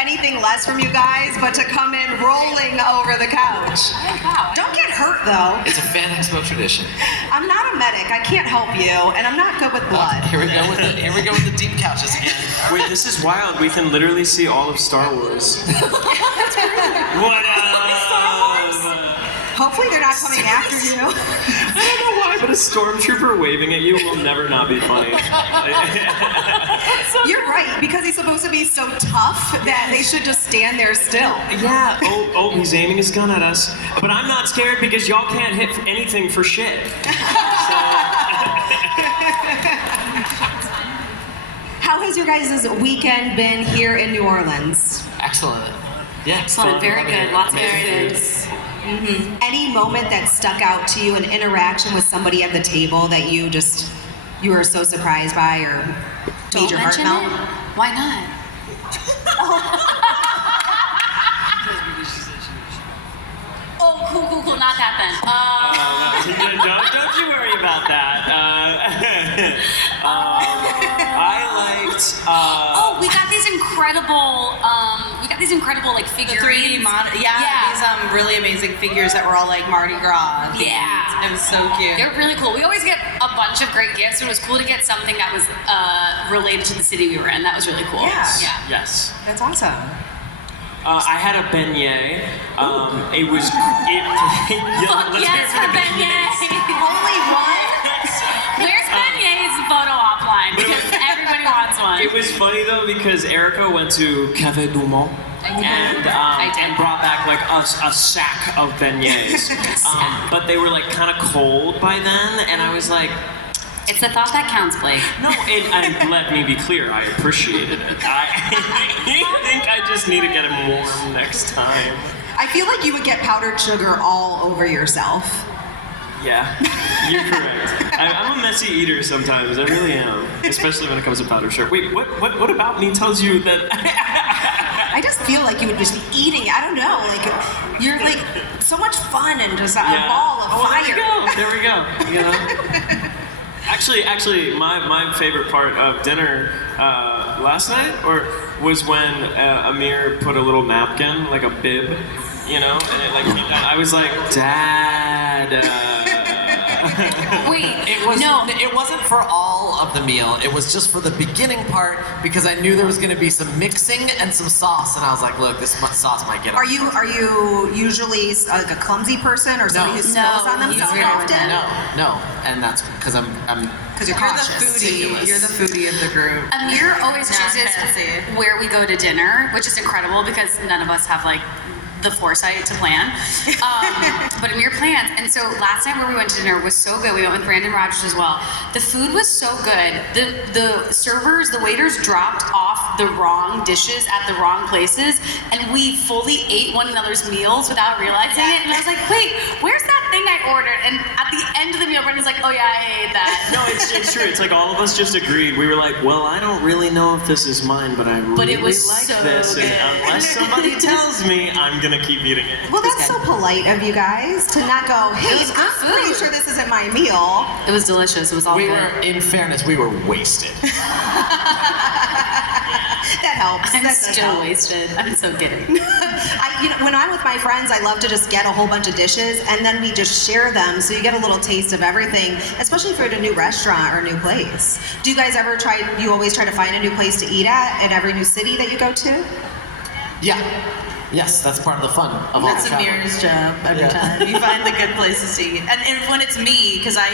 anything less from you guys, but to come in rolling over the couch. Don't get hurt, though. It's a Fan Expo tradition. I'm not a medic. I can't help you, and I'm not good with blood. Here we go with the deep couches again. Wait, this is wild. We can literally see all of Star Wars. What Hopefully they're not coming after you. I don't know why, but a stormtrooper waving at you will never not be funny. You're right, because he's supposed to be so tough that they should just stand there still. Yeah. Oh, he's aiming his gun at us. But I'm not scared because y'all can't hit anything for shit. How has your guys' weekend been here in New Orleans? Excellent. Yeah. Excellent. Very good. Lots of good food. Mm-hmm. Any moment that stuck out to you, an interaction with somebody at the table that you were so surprised by or made your heart melt? Why not? Oh, cool. Not that then. Don't you worry about that. I liked. We got these incredible like figurines. 3D model, these really amazing figures that were all like Mardi Gras. Yeah. It was so cute. They're really cool. We always get a bunch of great gifts, and it was cool to get something that was related to the city we were in. That was really cool. Yeah. Yes. That's awesome. I had a beignet. It was. Yes, for beignets. Only one? Where's beignets photo offline? Because everybody wants one. It was funny though because Erica went to Café du Monde and brought back like a sack of beignets. But they were like kind of cold by then, and I was like, it's the thought that counts, Blake. no, and let me be clear, I appreciated it. I think I just need to get them warm next time. I feel like you would get powdered sugar all over yourself. Yeah, you're correct. I'm a messy eater sometimes. I really am, especially when it comes to powdered sugar. Wait, what about me tells you that? I just feel like you would just be eating it. I don't know, like you're like so much fun and just a ball of fire. There we go. You know? Actually, my favorite part of dinner last night was when Amir put a little napkin, like a bib, you know, and it I was like, Dad. Wait, It wasn't for all of the meal. It was just for the beginning part because I knew there was going to be some mixing and some sauce, and I was like, look, this sauce might get. Are you usually like a clumsy person or somebody who spills on themselves often? No, and that's because I'm. Because you're cautious. You're the foodie of the group. Amir always Not chooses fancy. where we go to dinner, which is incredible because none of us have like the foresight to plan. But Amir plans. And so last night where we went to dinner was so good. We went with Brandon Rogers as well. The food was so good. The servers, the waiters dropped off the wrong dishes at the wrong places, and we fully ate one another's meals without realizing it. And I was like, wait, where's that thing I ordered? And at the end of the meal, Brandon's like, oh yeah, I ate that. No, it's true. It's like all of us just agreed. We were like, well, I don't really know if this is mine, but I really it was like so this. good. And unless somebody tells me, I'm gonna keep eating it. Well, that's so polite of you guys to not go, hey, was good I'm pretty food. sure this isn't my meal. It was delicious. It was all We good. were, in fairness, we were wasted. That helps. I'm That does still help. wasted. I'm so kidding. When I'm with my friends, I love to just get a whole bunch of dishes and then we just share them, so you get a little taste of everything, especially if you're at a new restaurant or a new place. Do you guys ever you always try to find a new place to eat at in every new city that you go to? Yeah. Yes, that's part of the fun of all That's the travel. Amir's job every time. You find the good places to eat. And when it's me, because I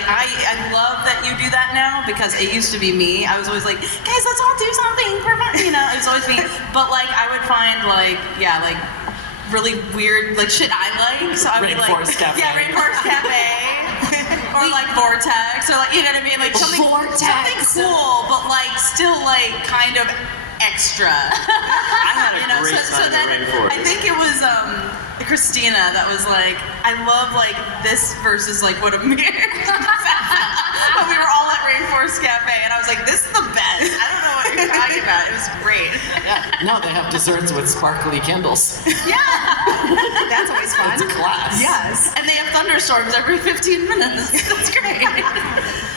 love that you do that now, because it used to be me. I was always like, guys, let's all do something for fun. You know, it was always me. But like, I would find like really weird, like shit I like. So I would Rainforest Cafe. Yeah, Rainforest Cafe. Or like Vortex, or like, you know what I mean? Like something cool, but like still like kind of extra. I had a great time at Rainforest. I think it was Christina that was like, I love like this versus like what Amir when we were all at Rainforest Cafe, and I was like, this is the best. I don't know what you're talking about. It was great. Yeah. No, they have desserts with sparkly candles. Yeah. That's always fun. It's class. Yes. And they have thunderstorms every 15 minutes. That's great.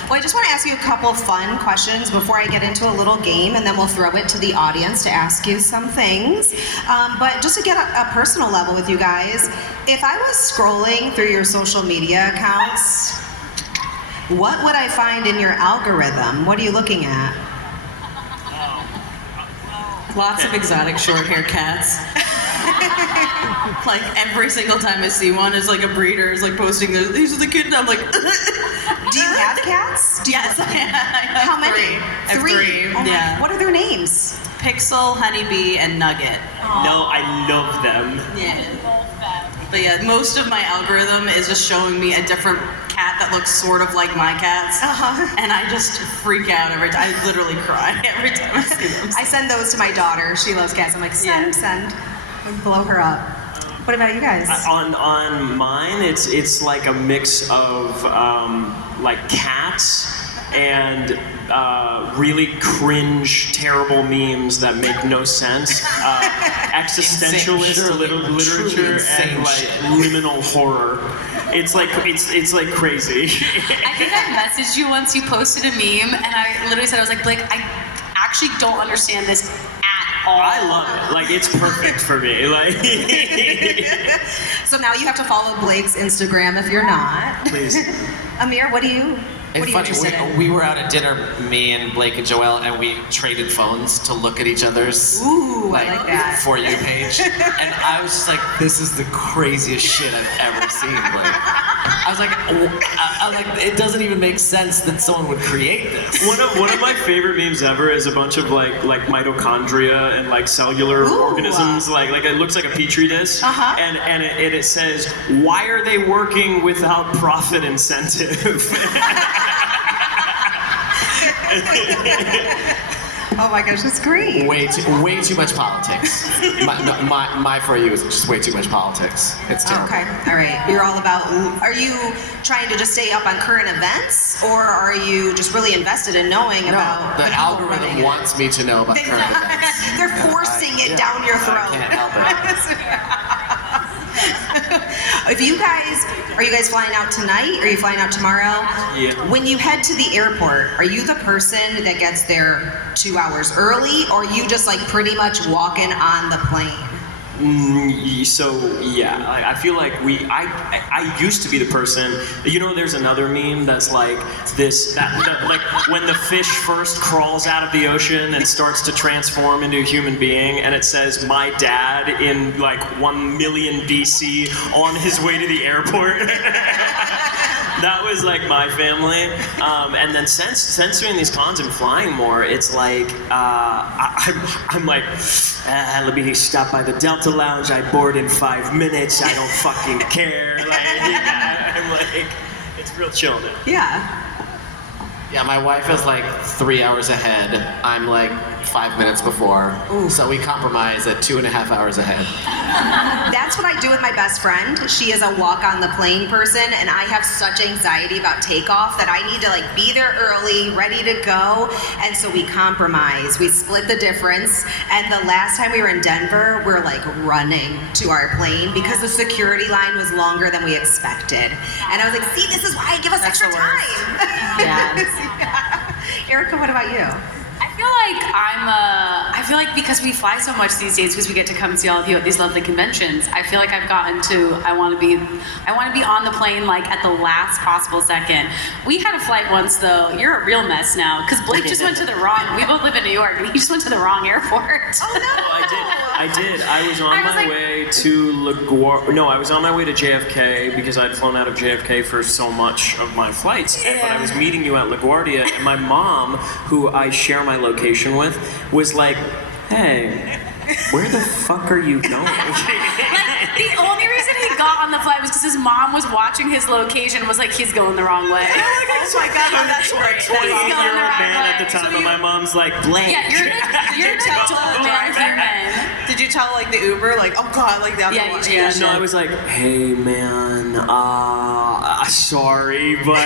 Well, I just want to ask you a couple fun questions before I get into a little game, and then we'll throw it to the audience to ask you some things. But just to get a personal level with you guys, if I was scrolling through your social media accounts, what would I find in your algorithm? What are you looking at? Lots of exotic short hair cats. Like every single time I see one, is like a breeder is like posting these are the kittens. I'm like, Do you have cats? yes, I have How many? three. I have three. Oh my- Yeah. What are their names? Pixel, Honeybee, and Nugget. No, I love them. Yeah. But yeah, most of my algorithm is just showing me a different cat that looks sort of like my cats. And I just freak out every time. I literally cry every time I see them. I send those to my daughter. She loves cats. I'm like, send, send. Blow her up. What about you guys? On mine, it's like a mix of like cats and really cringe, terrible memes that make no sense, existentialist literature, and like liminal horror. It's like crazy. I think I messaged you once. You posted a meme, and I literally said, I was like, Blake, I actually don't understand this at all. I love it. Like, it's perfect for me. Like, So now you have to follow Blake's Instagram if you're not. please. Amir, what are you It's funny, interested in? we were out at dinner, me and Blake and Joelle, and we traded phones to look at each other's Ooh, I like that. For You page. And I was just like, this is the craziest shit I've ever seen, Blake. I was like, it doesn't even make sense that someone would create this. One of my favorite memes ever is a bunch of like mitochondria and like cellular organisms. Like it looks like a petri dish, and it says, "Why are they working without profit incentive?" Oh my gosh, that's great. Way too much politics. My For You is just way too much politics. It's terrible. Okay, all right. You're all about, are you trying to just stay up on current events, or are you just really invested in knowing about The people running algorithm it? wants me to know about current events. They're forcing it down your throat. I can't help If you guys, are you guys flying out tonight? Are you flying out tomorrow? Yeah. When you head to the airport, are you the person that gets there 2 hours early, or are you just like pretty much walking on the plane? So yeah, I feel like I used to be the person. You know, there's another meme that's like that like when the fish first crawls out of the ocean and starts to transform into a human being, and it says my dad in like 1 million BC on his way to the airport. That was like my family, and then since doing these cons and flying more, it's like I'm like, let me stop by the Delta Lounge. I board in 5 minutes. I don't fucking care. Like, I'm like, it's real chill now. Yeah. Yeah, my wife is like 3 hours ahead. I'm like 5 minutes before. So we compromise at 2.5 hours ahead. That's what I do with my best friend. She is a walk on the plane person, and I have such anxiety about takeoff that I need to like be there early, ready to go. And so we compromise. We split the difference. And the last time we were in Denver, we're like running to our plane because the security line was longer than we expected. And I was like, see, this is why I give us That's extra the worst. time. Yeah. Erica, what about you? I feel like because we fly so much these days, because we get to come see all of you at these lovely conventions, I feel like I've gotten to, I want to be on the plane like at the last possible second. We had a flight once though. You're a real mess now, because Blake just went to the wrong, we both live in New York, and he just went to the wrong airport. Oh no! I did. I was on my way to LaGuardia. No, I was on my way to JFK because I'd flown out of JFK for so much of my flights. Yeah. But I was meeting you at LaGuardia, and my mom, who I share my location with, was like, "Hey, where the fuck are you going?" Like, the only reason he got on the flight was because his mom was watching his location and was like, he's going the wrong way. Oh my god, that's great. He's going the 20-year-old wrong man at the way. time, and my mom's like, "Blake." Yeah, you're an adult man human. Did you tell like the Uber, like, oh god, like the other Yeah, one? you did. No, I was like, "Hey man, one. Sorry, but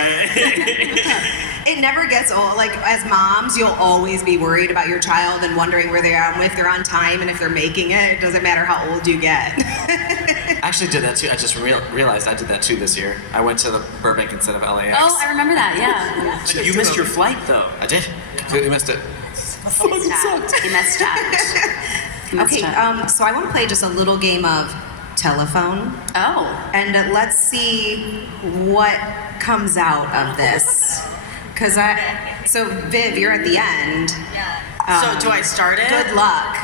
It never gets old. Like, as moms, you'll always be worried about your child and wondering where they are, if they're on time, and if they're making it. It doesn't matter how old you get. I actually did that too. I just realized I did that too this year. I went to the Burbank instead of LAX. Oh, I remember that. Yeah. you missed your flight though. I did. Completely missed it. He missed out. Okay, so I want to play just a little game of telephone. Oh. And let's see what comes out of this. So Viv, you're at the end. So do I start it? Good luck.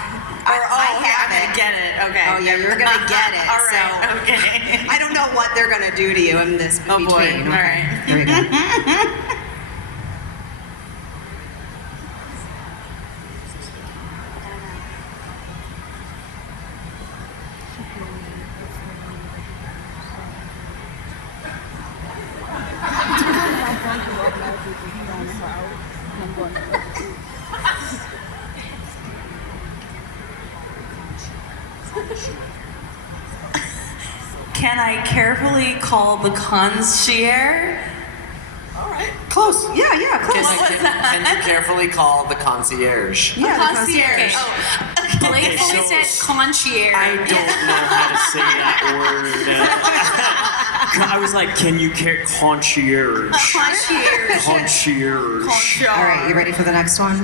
I'm have gonna get it. Okay. Oh yeah, you're gonna get it. All right. So Okay. I don't know what they're gonna do to you in this Oh boy. between. All right. Here we go. Can I carefully call the concierge? Close. Yeah, close. Can you carefully call the concierge? Yeah, the Concierge. Okay. Blake fully said concierge. I don't know how to say that word. I was like, can you concierge? Concierge. Concierge. All right, you ready for the next one?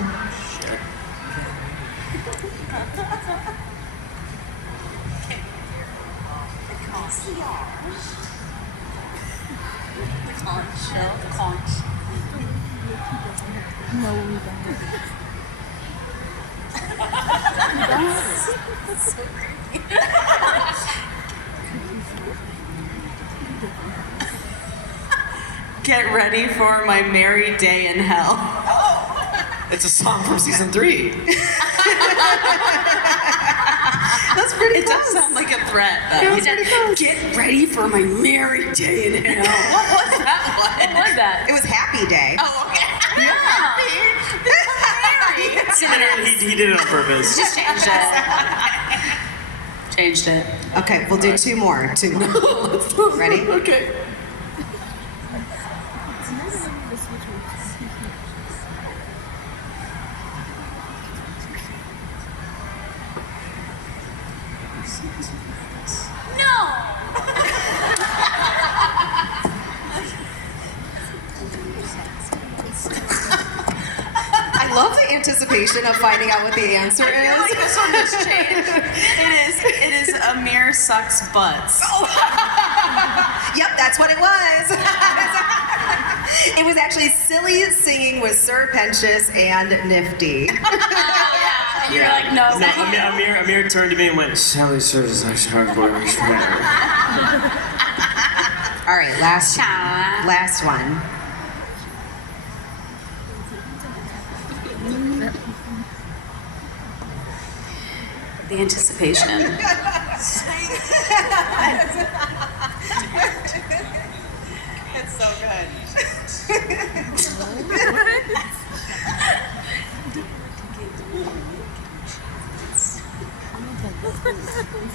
Get ready for my merry day in hell. It's a song from season 3. That's pretty It does sound like a threat, though. It was pretty close. Get ready for my merry day in hell. What was that one? What was that? It was Happy Day. Oh, okay. He did it on purpose. Just changed it. Changed it. Okay, we'll do two more. Ready? Okay. I love the anticipation of finding out what the answer I feel is. like this one just changed. It is Amir sucks butts. Yep, that's what it was. It was actually Silly Singing with Sir Pentious and Nifty. And you're like, no. No, Amir turned to me and went, Sally serves as hard boy. All right, last one. The anticipation. It's so good.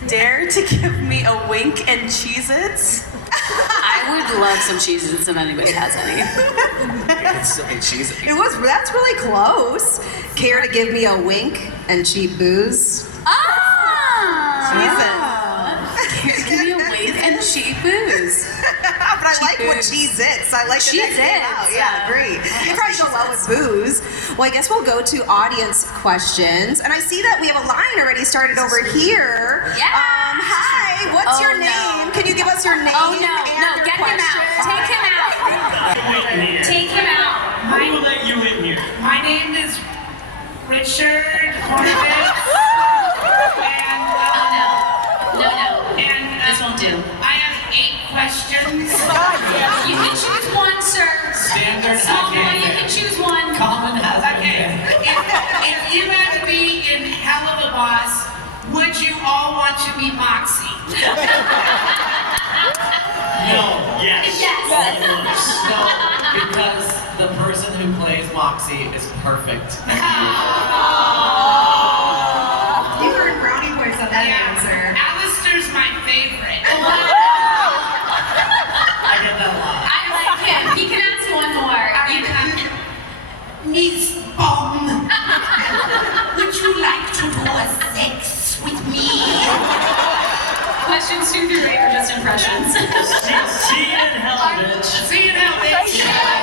Dare to give me a wink and Cheez-Its? I would love some Cheez-Its if anybody has any. That's really close. Care to give me a wink and cheap booze? Give me a wink and cheap booze. But I like what Cheez-Its. I like that that came out. Yeah, great. You probably go well with booze. Well, I guess we'll go to audience questions. And I see that we have a line already started over here. Yeah. Hi, what's your name? Can you give us your name? Oh no, and your get him out. question? Take him out. Take him out. I will let you in here. My name is Richard Horowitz, and No. and This won't do. I have 8 questions. You can choose one, sir. Standard. Small boy, you can choose one. Common Hazbin. Okay. If you had to be in Hell of a Boss, would you all want to be Moxie? No. Yes. Yes. No, because the person who plays Moxie is perfect. You heard brownie voice on that answer. Alistair's my favorite. Questions 2 through 8 are just impressions. See you in hell, bitch. See you now, bitch. Say hi,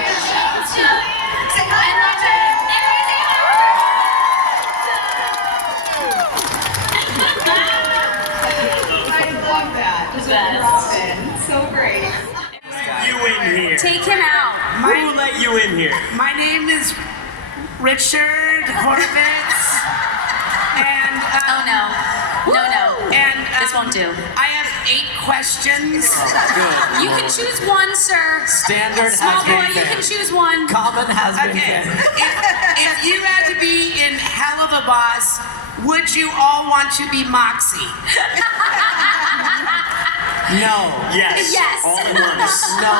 I love that. Just drop in. So great. You in here. Take him out. Who let you in here? My name is Richard Horowitz, and Oh no. No. and This won't do. I have 8 questions. You can choose one, sir. Standard Small boy, Hazbin you can fan. choose one. Common Hazbin Okay, fan. if you had to be in Hell of a Boss, would you all want to be Moxie? No. Yes. Yes. All at once. No,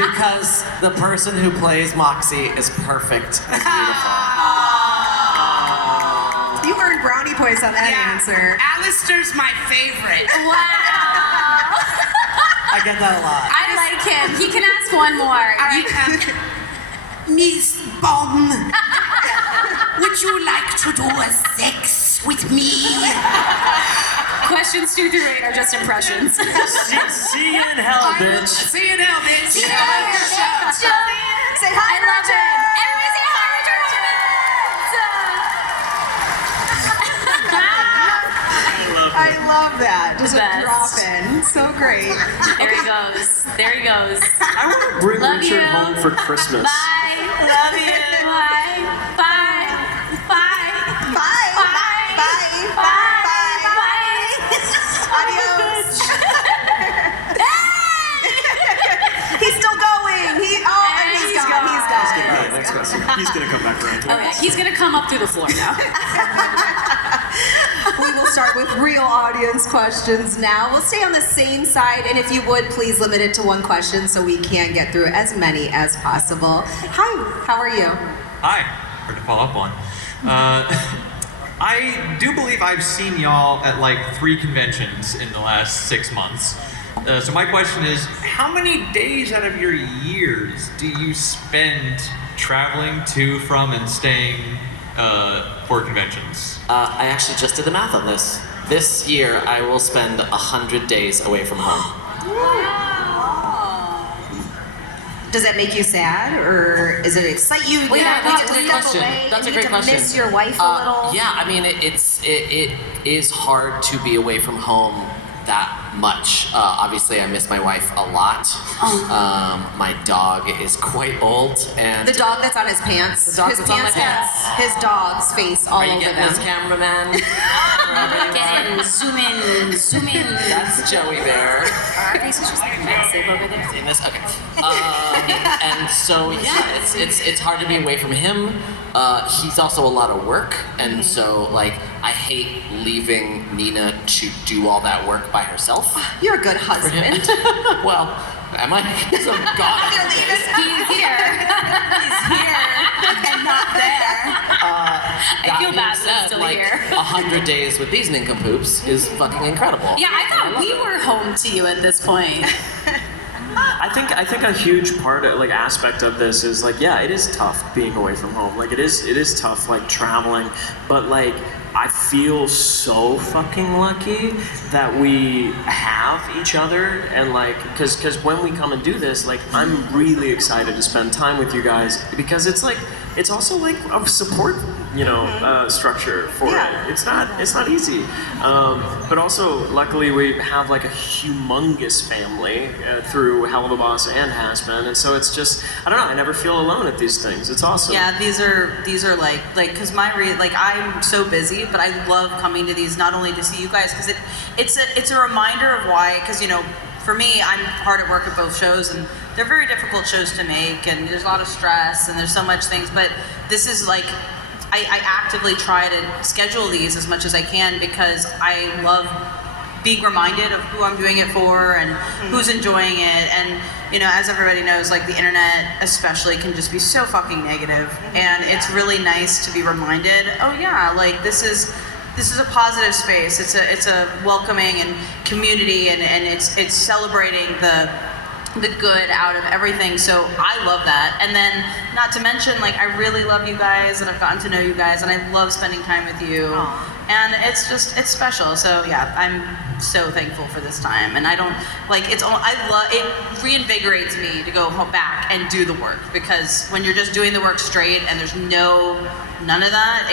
because the person who plays Moxie is perfect and beautiful. You earned brownie points on that answer. Alistair's my favorite. Wow. I get that a lot. I like him. He can ask one more. All right, Miss Bond, would you like to do a sex with me? Questions 2 through 8 are just impressions. See you in hell, bitch. See you now, bitch. Say hi, I love Richard. it. Everybody say hi, I love that. Just Best. drop in. So great. There he goes. There he goes. I want to bring Love Richard you. home for Christmas. Bye. Love you. Bye. Bye. Bye. Bye. Bye. Bye. Bye. Adios. He's still going. He's gone. He's gone. Okay, next question. He's gonna come back around. Okay, he's gonna come up through the floor now. We will start with real audience questions now. We'll stay on the same side, and if you would, please limit it to one question so we can get through as many as possible. Hi, how are you? Hi, hard to follow up on. I do believe I've seen y'all at like 3 conventions in the last 6 months. So my question is, how many days out of your years do you spend traveling to, from, and staying for conventions? I actually just did the math on this. This year, I will spend 100 days away from home. Does that make you sad, or does it excite you? Well, yeah, You that's get a to great step question. away, That's a you great get to question. Miss your wife a little. Yeah, I mean, it is hard to be away from home that much. Obviously, I miss my wife a lot. My dog is quite old, and The dog that's on his pants. The dog his that's on my has his dog's face all are you over getting them. this, cameraman? Get in, zoom in, zoom in. That's Joey Bear. Our face is just like massive over there. In this, okay. And so yeah, it's hard to be away from him. He's also a lot of work, and so like I hate leaving Nina to do all that work by herself. You're a good husband. Well, am I? Because I'm gone. He's here. He's here and not there. I feel bad that he's still like, here. 100 days with these nincompoops is fucking incredible. Yeah, I thought we were home to you at this point. I think a huge part of, like, aspect of this is like, yeah, it is tough being away from home. Like it is tough, like traveling, but like I feel so fucking lucky that we have each other, and like because when we come and do this, like I'm really excited to spend time with you guys, because it's like it's also like a support, structure for it. It's not easy, but also luckily we have like a humongous family through Hell of a Boss and Hazbin, and so it's just I don't know. I never feel alone at these things. It's awesome. Yeah, these are like because I'm so busy, but I love coming to these not only to see you guys because it's a reminder of why, because for me, I'm hard at work at both shows, and they're very difficult shows to make, and there's a lot of stress, and there's so much things, but this is like, I actively try to schedule these as much as I can because I love being reminded of who I'm doing it for and who's enjoying it, and as everybody knows, like the internet especially can just be so fucking negative, and it's really nice to be reminded, oh yeah, like this is a positive space. It's a welcoming and community, and it's celebrating the good out of everything. So I love that. And then not to mention, like I really love you guys, and I've gotten to know you guys, and I love spending time with you. and it's special. So yeah, I'm so thankful for this time, and I don't like it reinvigorates me to go back and do the work, because when you're just doing the work straight and there's none of that,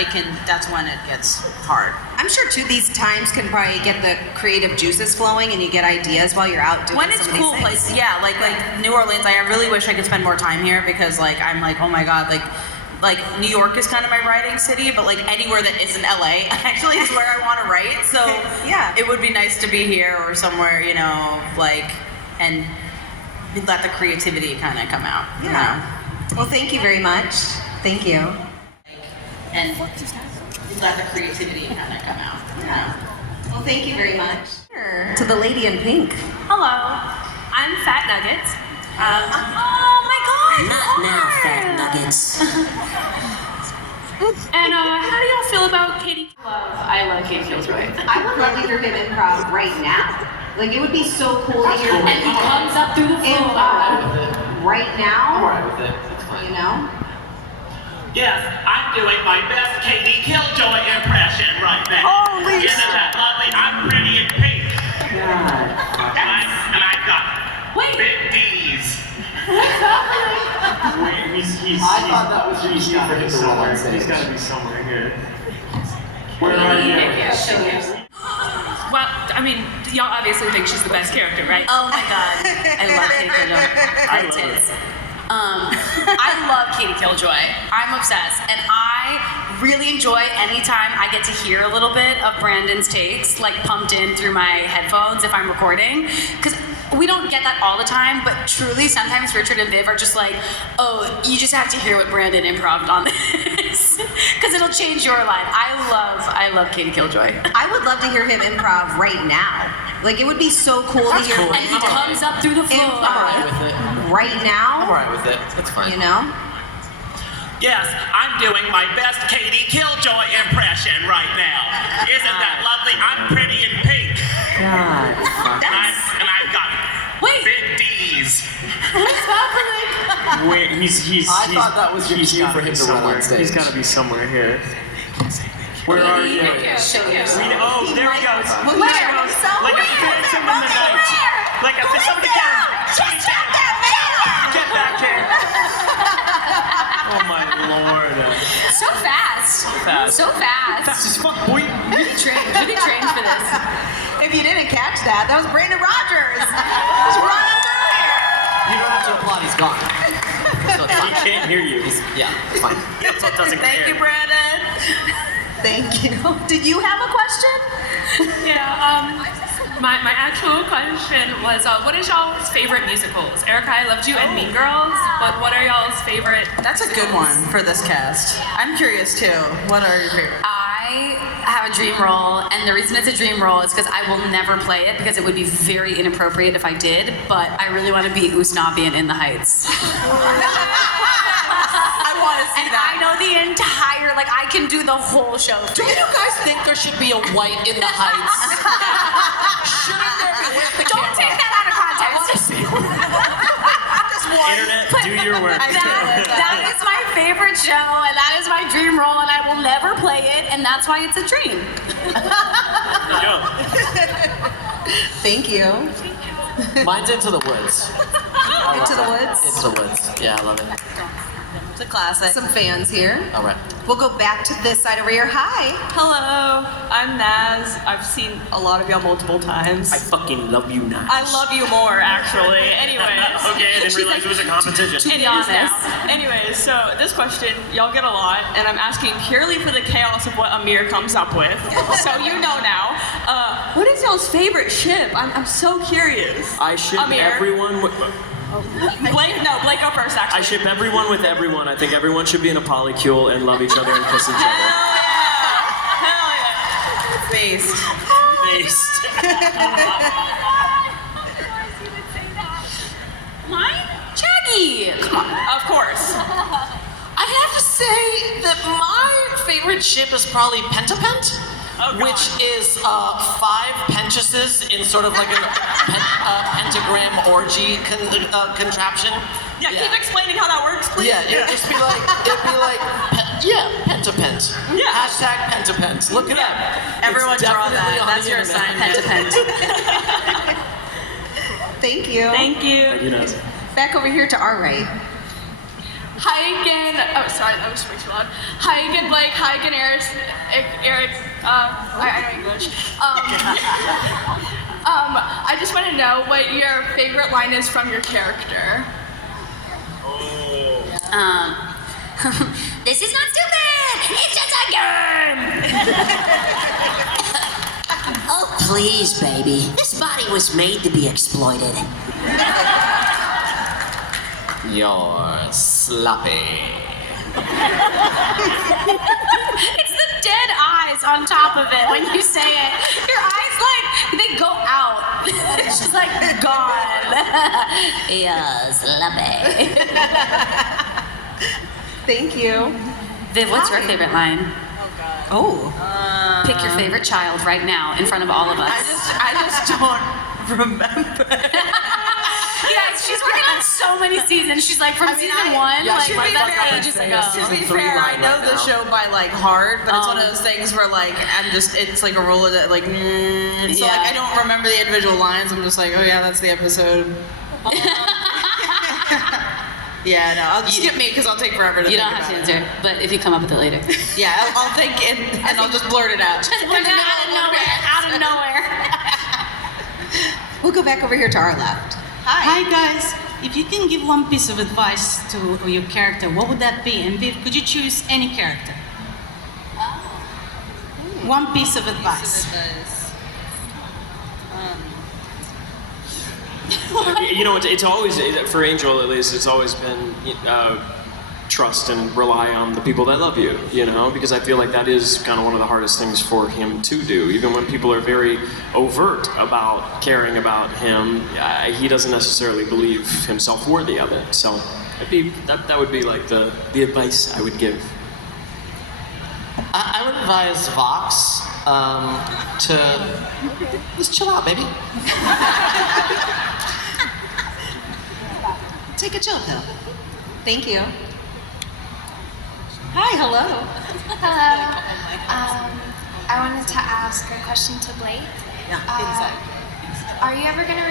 that's when it gets hard. I'm sure too these times can probably get the creative juices flowing and you get ideas while you're out doing When it's some of cool these things. places, yeah, like New Orleans, I really wish I could spend more time here, because like I'm like, oh my god, like New York is kind of my writing city, but like anywhere that isn't LA actually is where I want to write. So Yeah. it would be nice to be here or somewhere, and let the creativity kind of come out. Yeah. Well, thank you very much. Thank you. And let the creativity kind of come out. Yeah. Well, thank you very much. To the lady in pink. Hello, I'm Fat Nuggets. Oh my god! Not now, Fat Nuggets. And how do y'all feel about Katie? I love Katie Killjoy. I would love to hear him improv right now. Like, it would be so cool to hear him And he comes up through the floor. improv right I'm now. alright with it. It's fine. You know? Yes, I'm doing my best Katie Killjoy impression right now. Holy Isn't that lovely? I'm pretty in pink. And I've got big D's. I thought that was your cue for him to roll on stage. He's got to be somewhere here. Where are you? Well, I mean, y'all obviously think she's the best character, right? Oh my god, I love Katie Killjoy. I love Katie Killjoy. I'm obsessed, and I really enjoy anytime I get to hear a little bit of Brandon's takes, like pumped in through my headphones if I'm recording, because we don't get that all the time, but truly sometimes Richard and Viv are just like, oh, you just have to hear what Brandon improved on this, because it'll change your life. I love Katie Killjoy. I would love to hear him improv right now. Like, it would be so cool to hear cool. And he comes up through the floor. I'm alright with it. right I'm now. alright with it. That's fine. You know? Yes, I'm doing my best Katie Killjoy impression right now. Isn't that lovely? I'm pretty in pink. God. And I've got big D's. Wait, he's. I thought that was your he's cue gotta for him be to run somewhere. on stage. He's got to be somewhere here. Where are you? There he is. Oh, there he goes. Where? There he goes. Like a phantom in the night. Like a somebody get him. Somebody get back here. Oh my lord. So fast. So fast. Fast as fuck, boy. Really trained for this. If you didn't catch that, that was Brandon Rogers. Just running through here. You don't have to applaud, he's gone. So it's He fine. can't hear you. Yeah, it's fine. That's what doesn't Thank care. you, Brandon. Thank you. Did you have a question? Yeah, my actual question was, what is y'all's favorite musicals? Erica, I Loved You and Mean Girls, but what are y'all's favorite That's a good one for this cast. I'm curious too. What are your favorites? I have a dream role, and the reason it's a dream role is because I will never play it because it would be very inappropriate if I did, but I really want to be Usnavi in The Heights. I want to see And that. I know the entire, like, I can do the whole show. Do you guys think there should be a white in the Heights? Shouldn't there be with the Don't take that out of context. Internet, do your work. That is my favorite show, and that is my dream role, and I will never play it, and that's why it's a dream. Go. Thank you. Mine's Into the Woods. Into the Woods. Into the Woods. Yeah, I love it. It's a classic. Some fans here. All right. We'll go back to this side over here. Hi. Hello, I'm Naz. I've seen a lot of y'all multiple times. I fucking love you now. I love you more, actually. Anyways. Okay, I didn't realize it was a competition. It is now. Anyways, so this question, y'all get a lot, and I'm asking purely for the chaos of what Amir comes up with. So you know now. What is y'all's favorite ship? I'm so curious. I ship Amir. everyone with... Blake go first, actually. I ship everyone with everyone. I think everyone should be in a polycule and love each other and kiss each other. Hell yeah. Based. Based. Mine? Jackie! Come on. Of course. I have to say that my favorite ship is probably Pentapent, which is 5 Pentuses in sort of like a pentagram orgy contraption. Yeah, keep explaining how that works, please. Yeah, it'd be like Yeah, Pentapent. Yeah. Hashtag Pentapent. Look it up. Everyone It's draw definitely that. on That's the your internet. assignment. Thank you. Thank you. You know. Back over here to our right. Hi again. Oh, sorry, that was way too loud. Hi again, Blake. Hi again, Eric. I know English. I just want to know what your favorite line is from your character. This is not stupid! It's just a game! Oh, please, baby. This body was made to be exploited. You're sloppy. It's the dead eyes on top of it when you say it. Your eyes, like, they go out. It's just like, gone. Yes, lovely. Thank you. Viv, what's your favorite line? Oh. Pick your favorite child right now in front of all of us. I just don't remember. Guys, she's working on so many seasons. She's like from season one, yeah, like she that's might fuck up ages and ago. say To be Season 3 fair, I line know right the now. show by like heart, but it's one of those things where like it's like a roll of it, like. So like Yeah. I don't remember the individual lines. I'm just like, oh yeah, that's the episode. Yeah, no, I'll skip me because I'll take forever to You think don't have to about it. answer, but if you come up with it later. Yeah, I'll think and I'll just blurt it out. Out of nowhere. We'll go back over here to our left. Hi guys, if you can give one piece of advice to your character, what would that be? And Viv, could you choose any character? One piece of advice. You know, it's always, for Angel at least, it's always been trust and rely on the people that love you, you know, because I feel like that is kind of one of the hardest things for him to do. Even when people are very overt about caring about him, he doesn't necessarily believe himself worthy of it. So that would be like the advice I would give. I would advise Vox to just chill out, baby. Take a chill pill. Thank you. Hi, hello. Hello. I wanted to ask a question to Blake. Are you ever going to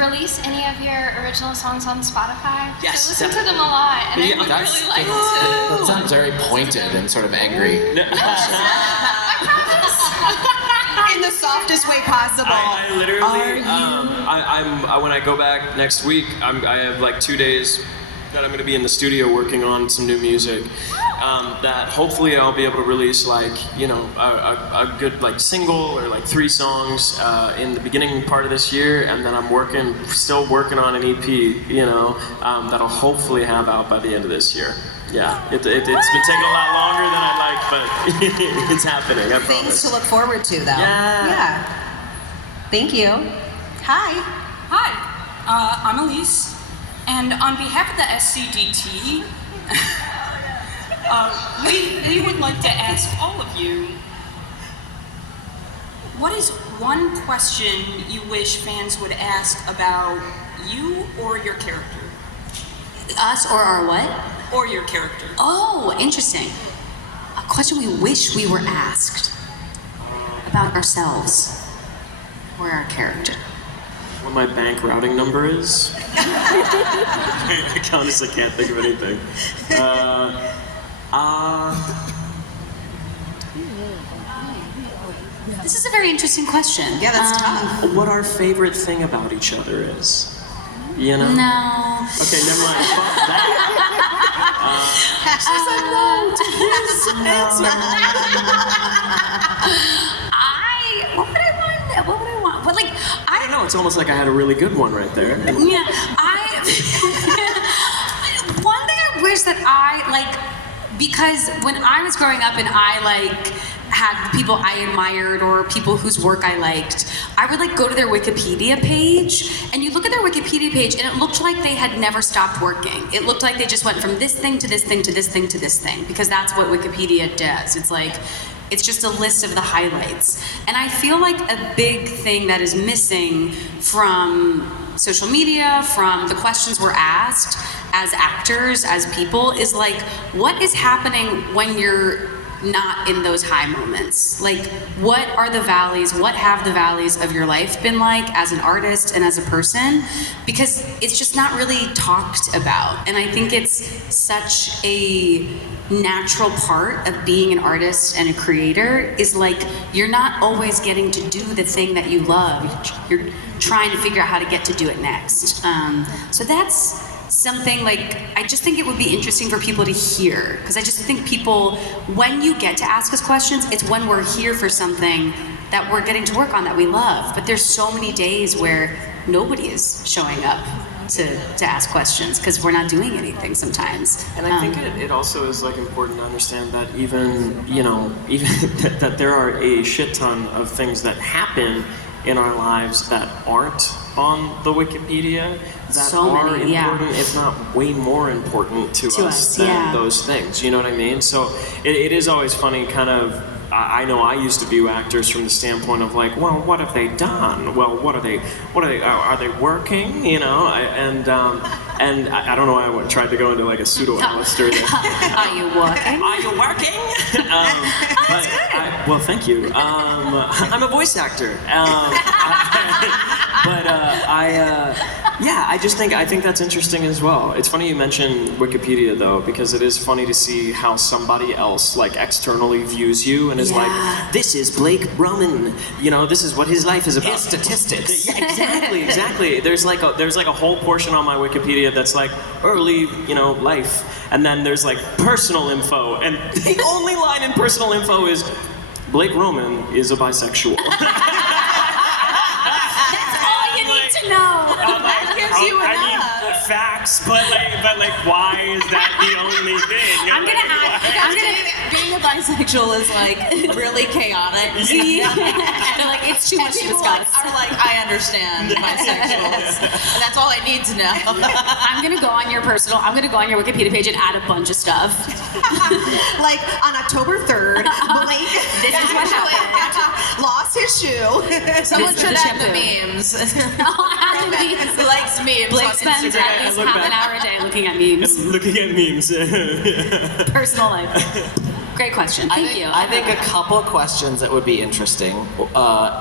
release any of your original songs on Spotify? Yes, I listen to them a lot, and Yeah, I would that's- really like to. That sounds very pointed and sort of angry. In the softest way possible. I literally, when I go back next week, I have like 2 days that I'm going to be in the studio working on some new music. That hopefully I'll be able to release like, you know, a good like single or like 3 songs in the beginning part of this year, and then I'm still working on an EP, you know, that'll hopefully have out by the end of this year. Yeah, it's been taking a lot longer than I'd like, but it's happening, I promise. Things to look forward to, though. Yeah. Thank you. Hi. Hi, I'm Elise, and on behalf of the SCDT, we would like to ask all of you, what is one question you wish fans would ask about you or your character? Us or our what? Or your character. Oh, interesting. A question we wish we were asked about ourselves or our character. What my bank routing number is? I honestly can't think of anything. This is a very interesting question. Yeah, that's tough. What our favorite thing about each other is. You know? No. Okay, never mind. Fuck that. What would I want? But like, I don't know. It's almost like I had a really good one right there. Yeah, one thing I wish that I like, because when I was growing up and I like had people I admired or people whose work I liked, I would like go to their Wikipedia page, and you look at their Wikipedia page and it looked like they had never stopped working. It looked like they just went from this thing to this thing to this thing to this thing, because that's what Wikipedia does. It's like, it's just a list of the highlights. And I feel like a big thing that is missing from social media, from the questions we're asked, as actors, as people, is like, what is happening when you're not in those high moments? Like, what are the valleys, what have the valleys of your life been like as an artist and as a person? Because it's just not really talked about. And I think it's such a natural part of being an artist and a creator, is like, you're not always getting to do the thing that you love. You're trying to figure out how to get to do it next. So that's something, like, I just think it would be interesting for people to hear, because I just think people, when you get to ask us questions, it's when we're here for something that we're getting to work on that we love. But there's so many days where nobody is showing up to ask questions because we're not doing anything sometimes. And I think it also is like important to understand that even, you know, even that there are a shit ton of things that happen in our lives that aren't on the Wikipedia that So are many, important, if not way more important to us than yeah. those things. You know what I mean? So it is always funny, kind of. I know I used to view actors from the standpoint of like, well, what have they done? Well, what are they? Are they working? You know? And I don't know why I tried to go into like a pseudo-analyst there. Are you working? Are you working? Well, thank you. I'm a voice actor. Yeah, I think that's interesting as well. It's funny you mention Wikipedia though, because it is funny to see how somebody else like externally views you and is like, this is Blake Roman. You know, this is what his life is about. His statistics. Yeah, exactly. There's like a whole portion on my Wikipedia that's like early, you know, life, and then there's like personal info, and the only line in personal info is Blake Roman is a bisexual. To know. That gives you enough. I mean, facts, but why is that the only thing? I'm gonna being a bisexual is like really chaotic. They're like, it's too much to discuss. Are like, I understand bisexuals. And that's all I need to know. I'm gonna go on your Wikipedia page and add a bunch of stuff. Like on October 3rd, Blake This is what happened. lost his shoe. Someone This is should the add the shampoo. memes. Who likes memes? Blake on spends Instagram. at least half an hour a day looking at memes. Looking at memes. Personal life. Great question. Thank you. I think a couple of questions that would be interesting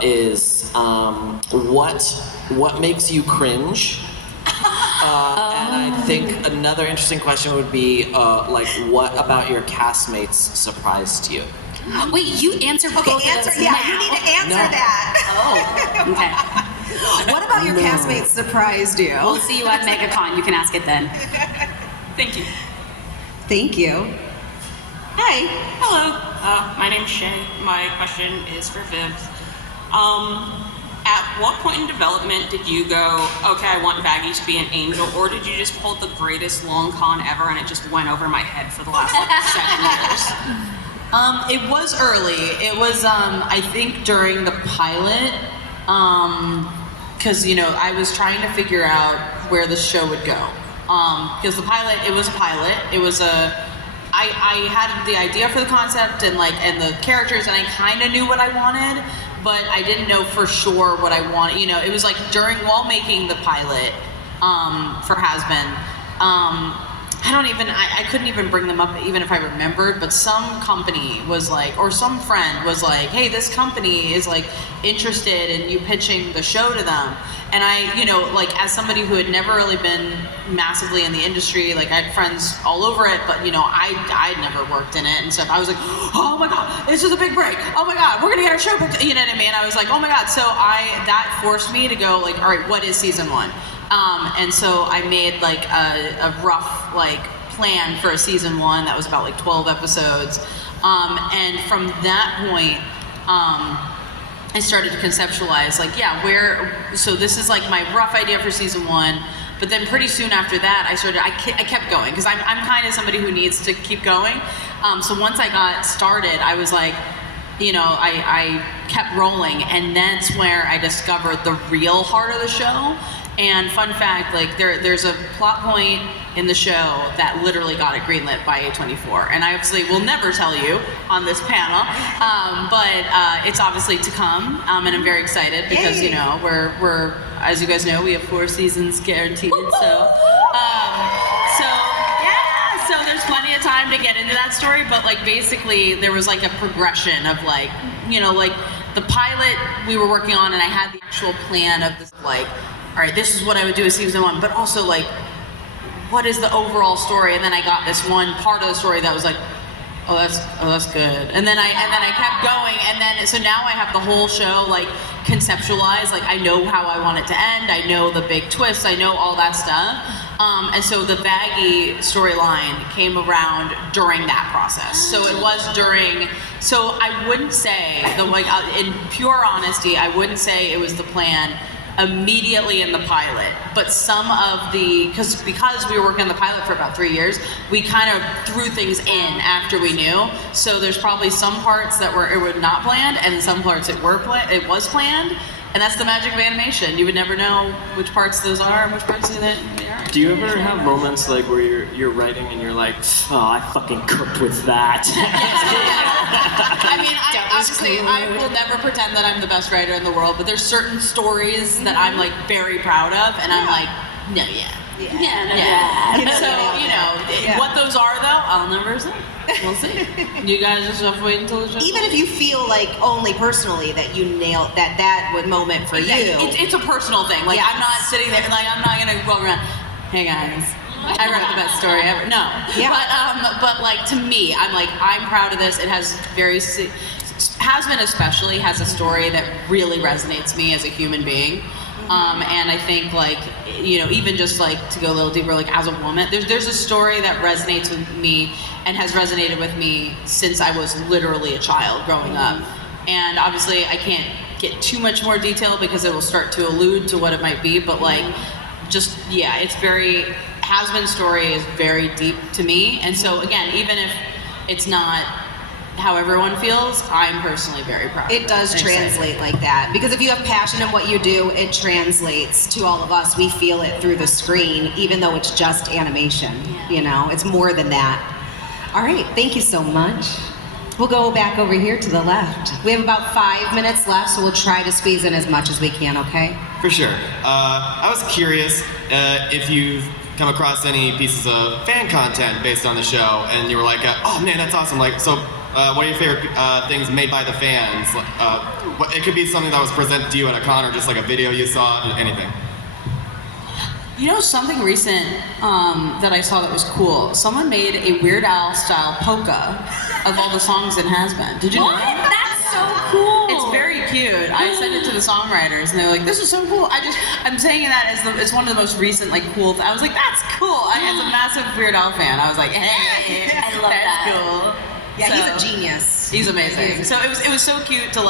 is what makes you cringe? And I think another interesting question would be like, what about your castmates surprised you? Wait, you answered both of those Yeah, now. you need to answer No. that. Oh, okay. What about your castmates surprised you? We'll see you at MegaCon. You can ask it then. Thank you. Thank you. Hi. Hello. My name's Shay. My question is for Viv. At what point in development did you go, okay, I want Baggy to be an angel, or did you just pull the greatest long con ever and it just went over my head for the last like 7 years? It was early. It was, I think, during the pilot, because, you know, I was trying to figure out where the show would go. Because the pilot, it was a pilot. It was I had the idea for the concept and the characters, and I kind of knew what I wanted, but I didn't know for sure what I wanted. You know, it was like while making the pilot for Hazbin, I couldn't even bring them up even if I remembered, but some company was like, or some friend was like, hey, this company is like interested in you pitching the show to them. And I, you know, like as somebody who had never really been massively in the industry, like I had friends all over it, but you know, I'd never worked in it and stuff. I was like, oh my God, this is a big break. Oh my God, we're gonna get our show booked. You know what I mean? I was like, oh my God. So that forced me to go like, all right, what is season 1? And so I made like a rough like plan for a season 1 that was about like 12 episodes. And from that point, I started to conceptualize like, so this is like my rough idea for season 1. But then pretty soon after that, I kept going because I'm kind of somebody who needs to keep going. So once I got started, I was like, you know, I kept rolling, and that's where I discovered the real heart of the show. And fun fact, like there's a plot point in the show that literally got it greenlit by A24, and I obviously will never tell you on this panel, but it's obviously to come, and I'm very excited because you know we're as you guys know, we have 4 seasons guaranteed, so time to get into that story, but like basically there was like a progression of like, like the pilot we were working on, and I had the actual plan of this like, all right, this is what I would do as season 1, but also like, what is the overall story? And then I got this one part of the story that was like, oh that's good. And then I kept going, and then so now I have the whole show like conceptualized. Like I know how I want it to end. I know the big twists. I know all that stuff. And so the Vaggie storyline came around during that process. So it was during. So I wouldn't say in pure honesty, I wouldn't say it was the plan immediately in the pilot, but some of the because we were working on the pilot for about 3 years, we kind of threw things in after we knew. So there's probably some parts that were not planned, and some parts it was planned, and that's the magic of animation. You would never know which parts those are and which parts they aren't. Do you ever have moments like where you're writing and you're like, oh, I fucking cooked with that? I mean, I will never pretend that I'm the best writer in the world, but there's certain stories that I'm like very proud of, and I'm like, no, yeah. So, what those are though, I'll never say. We'll see. You guys just have to wait until the show. Even if you feel like only personally that you nailed that moment for you. It's a personal thing. Like I'm not sitting there, like I'm not gonna go around, hey guys, I wrote the best story ever. No. Yeah. But like to me, I'm proud of this. It has Hazbin especially has a story that really resonates me as a human being. And I think even just like to go a little deeper, like as a woman, there's a story that resonates with me and has resonated with me since I was literally a child growing up. And obviously I can't get too much more detail because it will start to allude to what it might be, but it's very, Hazbin's story is very deep to me. And so again, even if it's not how everyone feels, I'm personally very proud. It does translate like that, because if you have passion in what you do, it translates to all of us. We feel it through the screen, even though it's just animation. It's more than that. All right, thank you so much. We'll go back over here to the left. We have about 5 minutes left, so we'll try to squeeze in as much as we can, okay? For sure. I was curious if you've come across any pieces of fan content based on the show, and you were like, oh man, that's awesome. What are your favorite things made by the fans? It could be something that was presented to you at a con, or just like a video you saw, anything. Something recent that I saw that was cool. Someone made a Weird Al style polka of all the songs in Hazbin. Did you know that? That's so cool. It's very cute. I sent it to the songwriters, and they're like, "This is so cool." I'm saying that as it's one of the most recent cool. I was like, "That's cool." As a massive Weird Al fan, I was like, "Hey, I love that's that. cool." Yeah, he's a genius. He's amazing. So it was so cute to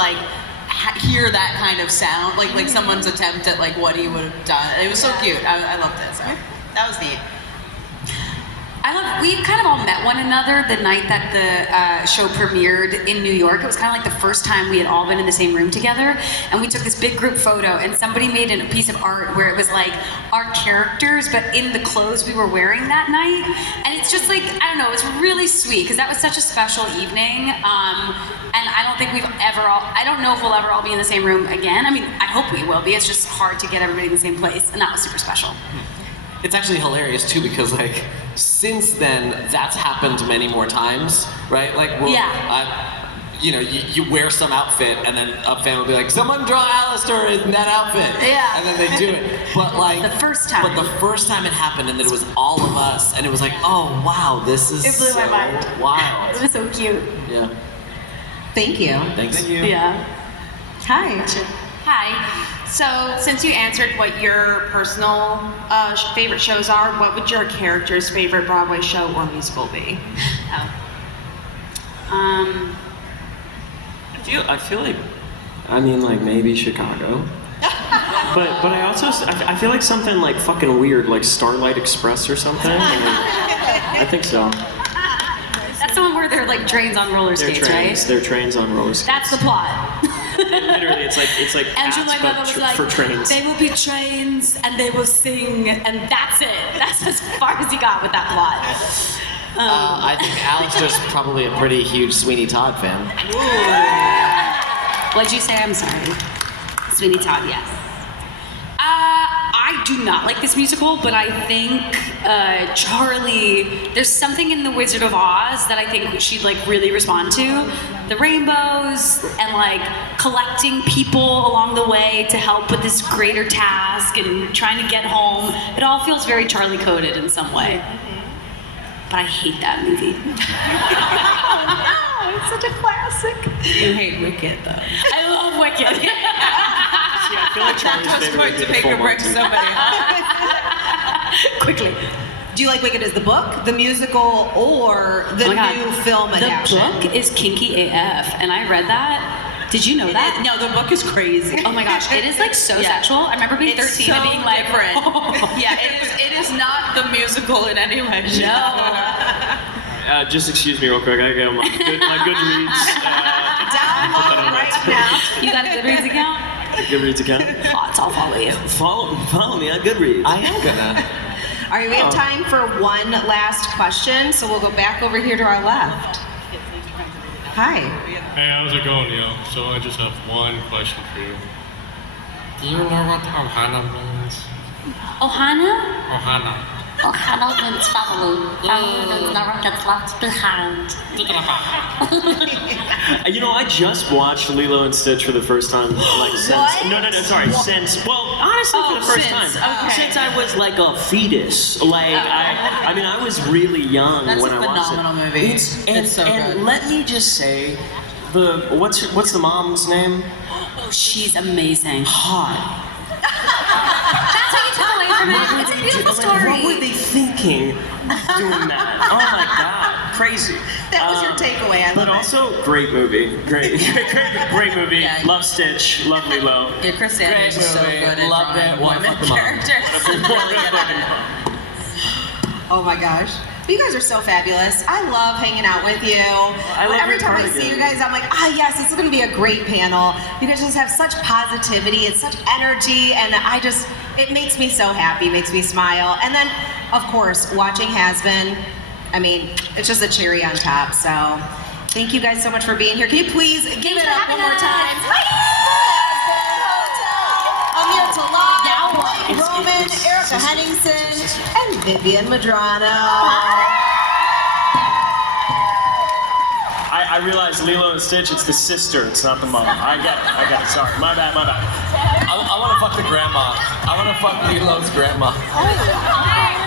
hear that kind of sound, like someone's attempt at what he would have done. It was so cute. I loved it. So that was neat. We kind of all met one another the night that the show premiered in New York. It was kind of like the first time we had all been in the same room together, and we took this big group photo, and somebody made a piece of art where it was like our characters, but in the clothes we were wearing that night. And it's just I don't know, it's really sweet, because that was such a special evening. And I don't think I don't know if we'll ever all be in the same room again. I mean, I hope we will be. It's just hard to get everybody in the same place, and that was super special. It's actually hilarious too, because since then that's happened many more times, right? You wear some outfit and then a fan will be like, someone draw Alistair in that outfit. Yeah. And then they do it. But the first time. But the first time it happened, and then it was all of us, and it was like, oh wow, this is It blew my mind. wild. It was so cute. Yeah. Thank you. Thanks. Thank you. Yeah. Hi. Hi. So, since you answered what your personal favorite shows are, what would your character's favorite Broadway show or musical be? I feel like maybe Chicago. but I also I feel like something fucking weird, like Starlight Express or something. I think so. That's the one where they're trains on roller skates, right? They're trains on roller skates. That's the plot. Literally, it's like Andrew, my cats, mother but was like, for trains. they will be trains and they will sing, and that's it. That's as far as he got with that plot. I think Alistair's probably a pretty huge Sweeney Todd fan. What'd you say? I'm sorry. Sweeney Todd, yes. I I do not like this musical, but I think Charlie, there's something in The Wizard of Oz that I think she'd like really respond to. The rainbows and like collecting people along the way to help with this greater task and trying to get home. It all feels very Charlie coded in some way. But I hate that movie. Oh, it's such a classic. You hate Wicked, though. I love Wicked. See, I feel like Charlie's That was favorite going would to be make the or full break Monty. somebody else. Quickly. Do you like Wicked as the book, the musical, or the Oh my God. new film adaptation? The book is kinky AF, and I read that. Did you know that? No, the book is crazy. Oh my gosh, it is like so Yeah. sexual. I remember being 13 so and being like, different. Yeah, it is not the musical in any way. No. Just excuse me real quick. I got my Goodreads. Download right now. You got a Goodreads account? Goodreads account. Lots, I'll follow you. Follow me on Goodreads. I am gonna. All right, we have time for one last question, so we'll go back over here to our left. Hi. Hey, how's it going, yo? So I just have one question for you. Do you know what Ohana means? Ohana? Ohana. Ohana means family. Family means never gets left behind. You know, I just watched Lilo and Stitch for the first time, like since. What? No, sorry, since. Well, honestly, for the first time. Since I was like a fetus. Like I mean, I was really young That's when a I watched it. phenomenal movie. It's so and good. let me just say, what's the mom's name? Oh, she's amazing. Hot. That's what you took away from it. It's a beautiful story. What were they thinking doing that? Oh my god, crazy. That was your takeaway. I love But also, great movie. Great movie. Yeah. Love Stitch. Love Lilo. Yeah, Chris Sanders is so good at Loved drawing it. Wanna women fuck them up. characters. Really good at it. Oh my gosh. You guys are so fabulous. I love hanging out with you. love Every your time I cardigan. see you guys, I'm like, yes, this is going to be a great panel. You guys just have such positivity and such energy, and it makes me so happy, makes me smile. And then, of course, watching Hazbin, I mean, it's just a cherry on top. So thank you guys so much for being here. Can you please give it up one more time? Amir, Talai, Roman, Erica Henningsen, and Vivienne Medrano. I realized Lilo and Stitch, it's the sister, it's not the mom. I get it. Sorry. My bad. I want to fuck the grandma. I want to fuck Lilo's grandma. Oh.